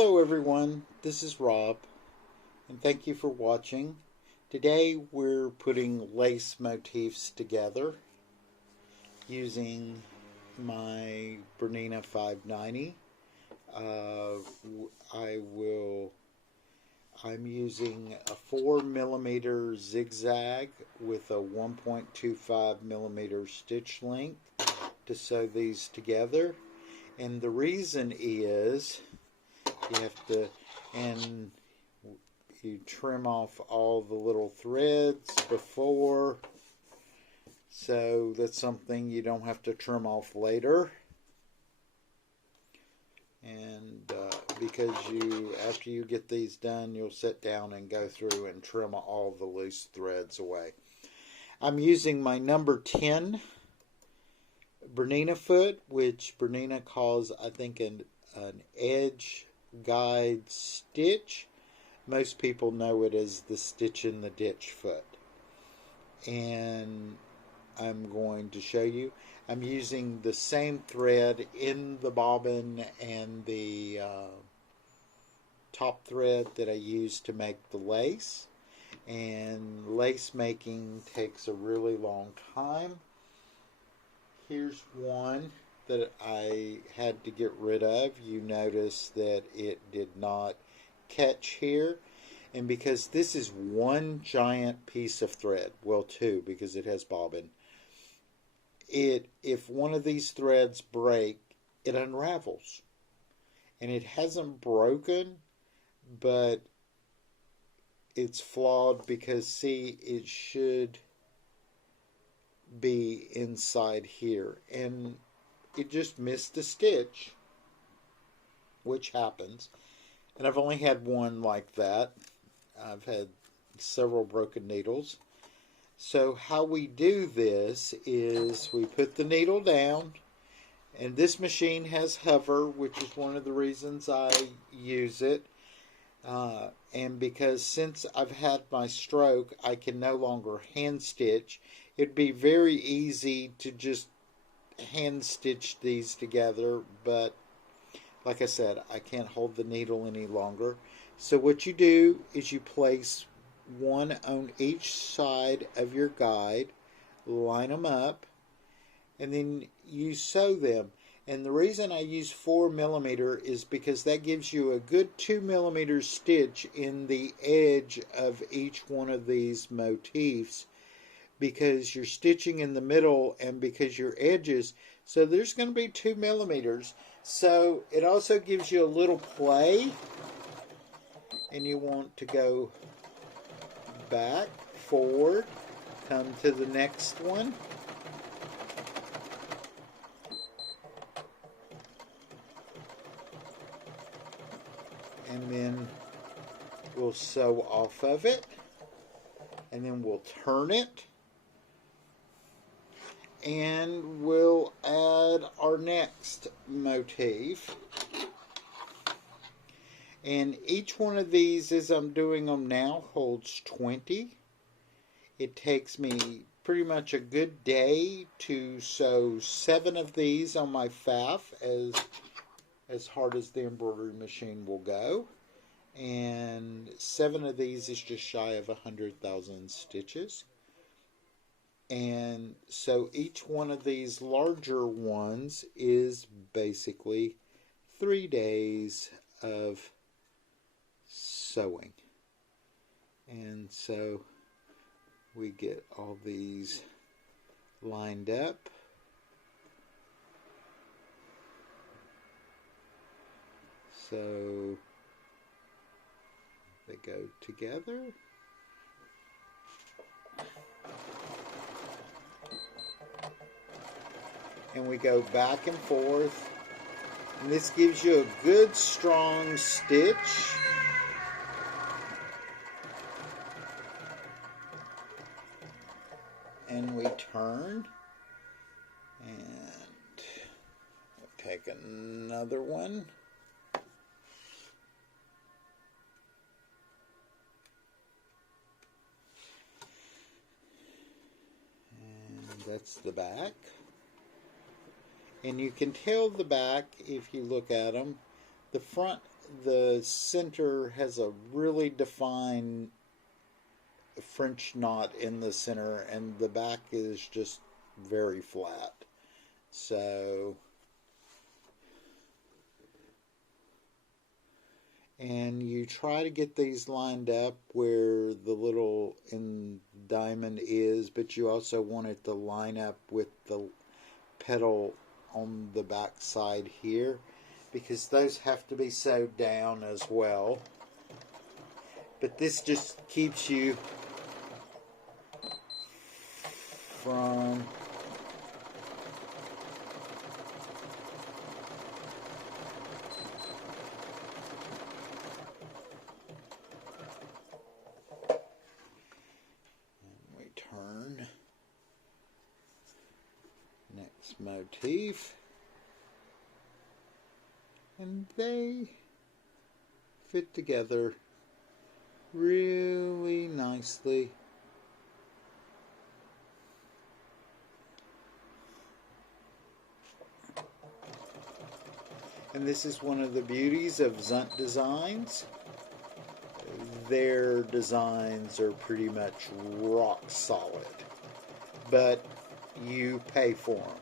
Hello everyone, this is Rob, and thank you for watching. Today we're putting lace motifs together using my Bernina 590. I'm using a 4mm zigzag with a 1.25mm stitch length to sew these together. And the reason is you have to, and you trim off all the little threads before, so that's something you don't have to trim off later. And because after you get these done, you'll sit down and go through and trim all the loose threads away. I'm using my number 10 Bernina foot, which Bernina calls, I think, an edge guide stitch. Most people know it as the stitch in the ditch foot. And I'm going to show you. I'm using the same thread in the bobbin and the top thread that I used to make the lace. And lace making takes a really long time. Here's one that I had to get rid of. You notice that it did not catch here. And because this is one giant piece of thread, well, two, because it has bobbin, if one of these threads break, it unravels. And it hasn't broken, but it's flawed because, see, it should be inside here. And it just missed a stitch, which happens. And I've only had one like that. I've had several broken needles. So how we do this is we put the needle down, and this machine has hover, which is one of the reasons I use it. And because since I've had my stroke, I can no longer hand stitch. It'd be very easy to just hand stitch these together, but like I said, I can't hold the needle any longer. So what you do is you place one on each side of your guide, line them up, and then you sew them. And the reason I use 4mm is because that gives you a good 2mm stitch in the edge of each one of these motifs, because you're stitching in the middle and because your edges, so there's going to be 2mm. So it also gives you a little play, and you want to go back, forward, come to the next one, and then we'll sew off of it, and then we'll turn it, and we'll add our next motif. And each one of these, as I'm doing them now, holds 20. It takes me pretty much a good day to sew 7 of these on my FAF, as hard as the embroidery machine will go. And 7 of these is just shy of 100,000 stitches. And so each one of these larger ones is basically 3 days of sewing. And so we get all these lined up. So they go together. And we go back and forth, and this gives you a good strong stitch. And we turn, and we'll take another one. And that's the back. And you can tell the back if you look at them. The front the center has a really defined French knot in the center, and the back is just very flat. So, and you try to get these lined up where the little diamond is, but you also want it to line up with the petal on the back side here, because those have to be sewed down as well. But this just keeps you from turn. Next motif. And they fit together really nicely. And this is one of the beauties of Zunt Designs. Their designs are pretty much rock solid, but you pay for them.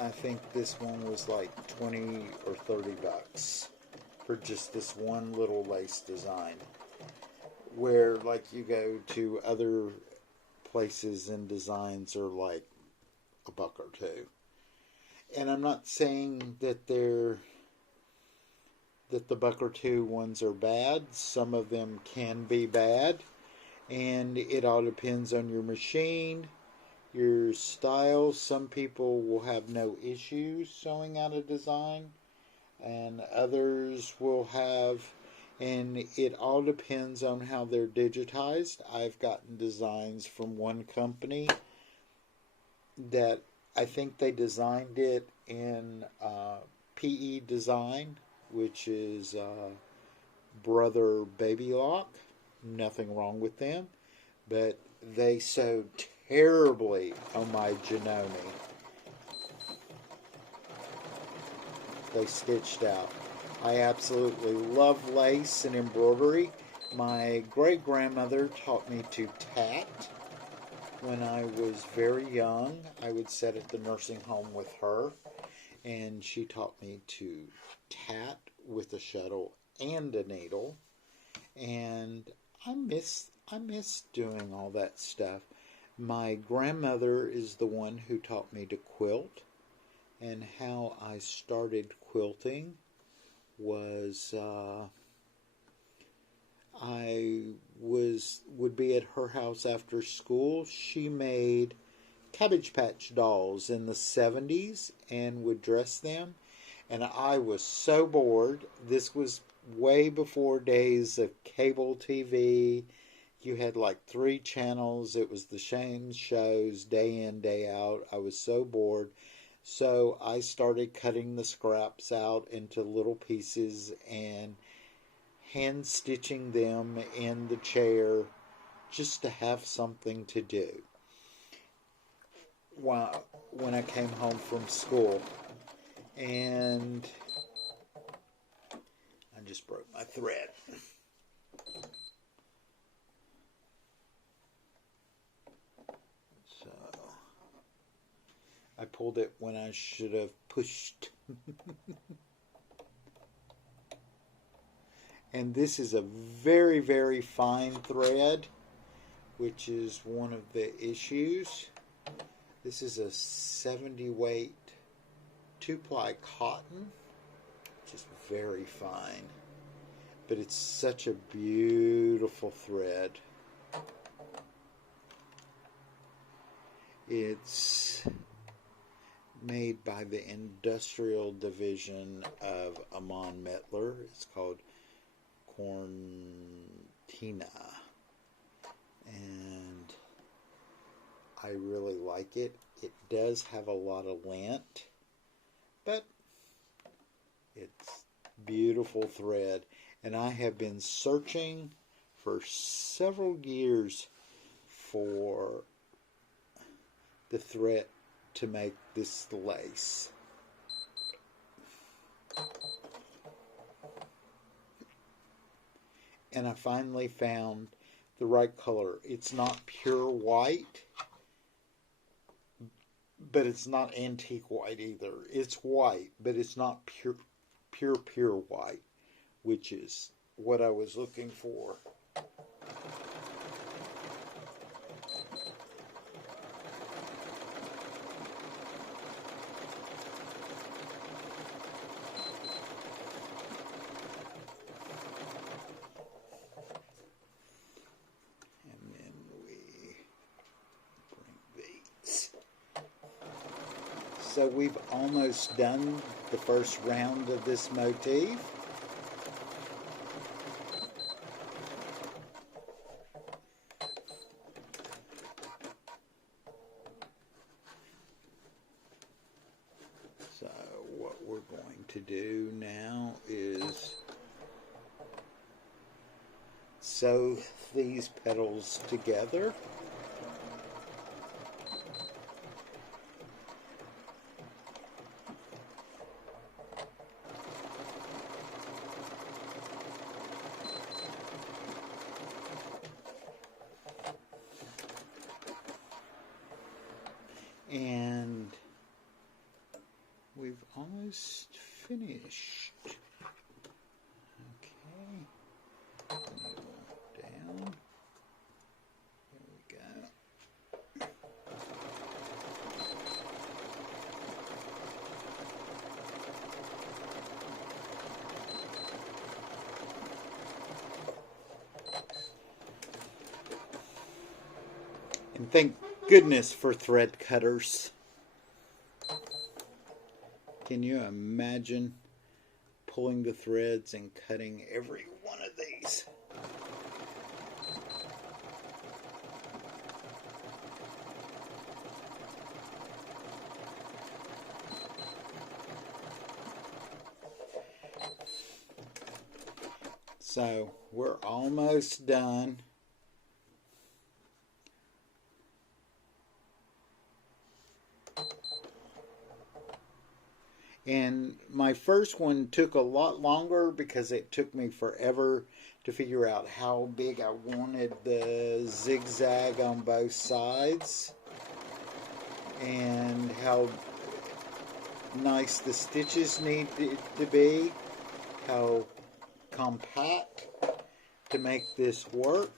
I think this one was like 20 or 30 bucks for just this one little lace design, where like you go to other places and designs are like a buck or two. And I'm not saying that the buck or two ones are bad. Some of them can be bad, and it all depends on your machine, your style. Some people will have no issues sewing out a design, and others will have, and it all depends on how they're digitized. I've gotten designs from one company that I think they designed it in PE design, which is Brother Baby Lock. Nothing wrong with them, but they sewed terribly on my Janoni. They stitched out. I absolutely love lace and embroidery. My great-grandmother taught me to tat. When I was very young, I would sit at the nursing home with her, and she taught me to tat with a shuttle and a needle, and I miss doing all that stuff. My grandmother is the one who taught me to quilt, and how I started quilting was I would be at her house after school. She made Cabbage Patch dolls in the 70s and would dress them, and I was so bored. This was way before days of cable TV. You had like 3 channels. It was the same shows day in, day out. I was so bored. So I started cutting the scraps out into little pieces and hand stitching them in the chair just to have something to do when I came home from school. And I just broke my thread. So I pulled it when I should have pushed. And this is a very, very fine thread, which is one of the issues. This is a 70 weight 2-ply cotton, which is very fine. But it's such a beautiful thread. It's made by the industrial division of Amann Mettler. It's called Cortina, and I really like it. It does have a lot of lint, but it's beautiful thread, and I have been searching for several years for the thread to make this lace. and I finally found the right color. It's not pure white, but it's not antique white either. It's white, but it's not pure white, which is what I was looking for. So we've almost done the first round of this motif. So what we're going to do now is sew these petals together. And we've almost finished. Okay. Down. There we go. And thank goodness for thread cutters. Can you imagine pulling the threads and cutting every one of these? So we're almost done. And my first one took a lot longer because it took me forever to figure out how big I wanted the zigzag on both sides and how nice the stitches needed to be, how compact to make this work.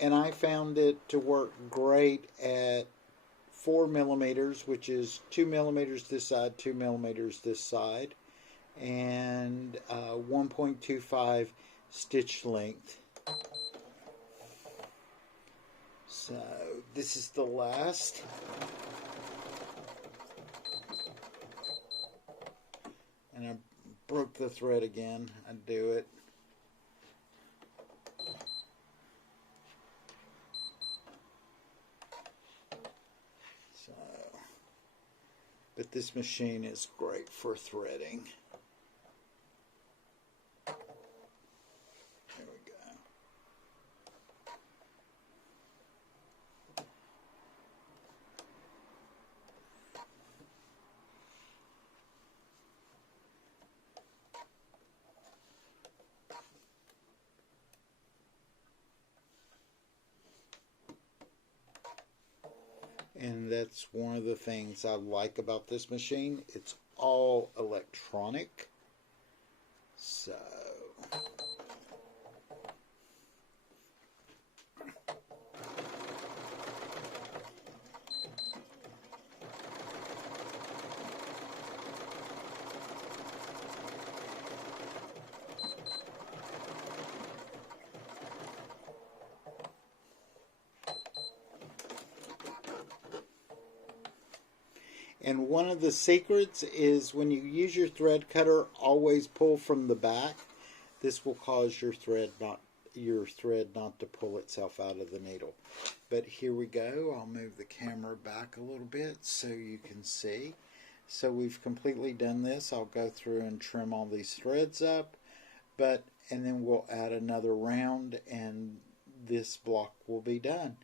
And I found it to work great at 4 millimeters, which is 2 millimeters this side, 2 millimeters this side, and 1.25 stitch length. So this is the last. And I broke the thread again. I do it. But this machine is great for threading. There we go. And that's one of the things I like about this machine. It's all electronic. So and one of the secrets is when you use your thread cutter, always pull from the back. This will cause your thread not to pull itself out of the needle. But here we go. I'll move the camera back a little bit so you can see. So we've completely done this. I'll go through and trim all these threads up, and then we'll add another round and this block will be done.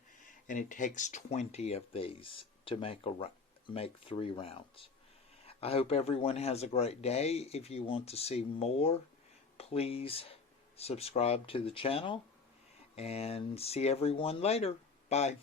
And it takes 20 of these to make 3 rounds. I hope everyone has a great day. If you want to see more, please subscribe to the channel, and see everyone later. Bye.